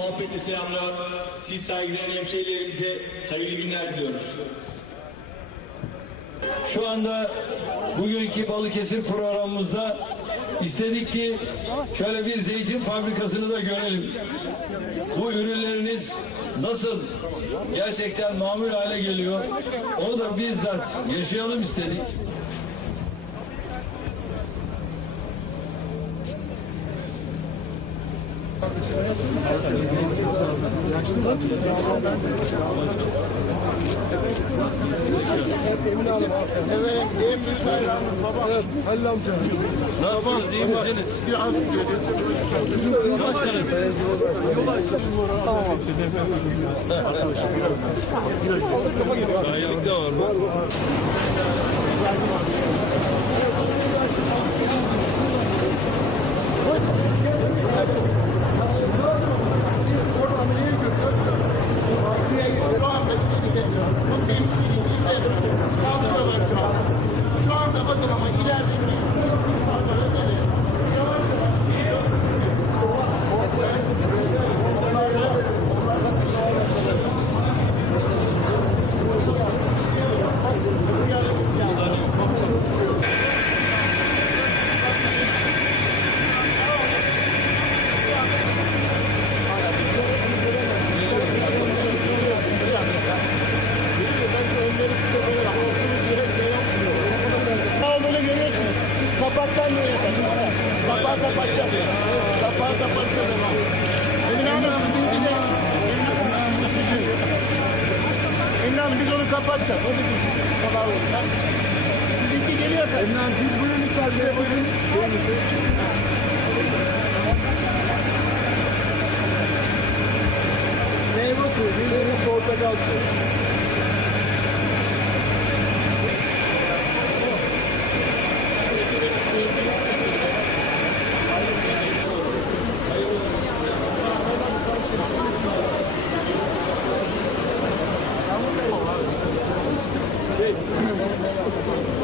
muhabbetle selamlar. Siz saygıdeğer hemşehrilerimize hayırlı günler diliyoruz. Şu anda bugünkü Balıkesir programımızda istedik ki şöyle bir zeytin fabrikasını da görelim. Bu ürünleriniz nasıl gerçekten mamul hale geliyor? Onu da bizzat yaşayalım istedik. Evet, en büyük hayranımız baba. Evet, Halil amca. Nasılsınız? iyi misiniz? Bir hafif geliyor. Nasılsınız? Sahilik de var mı? Bu temsilciyi de kaldırıyorlar şu anda. Şu anda bakın ama ilerideki Kapaktan nereye bakın. Kapağı kapatacağız. Kapağı kapatacağız. Emine Hanım sizinki de. Emine Hanım biz onu kapatacağız. O bizim kapağı olacak. Sizinki geliyor. Emine Hanım siz buyurun isterseniz. Buyurun. Meyve suyu, bildiğiniz portakal suyu. いい?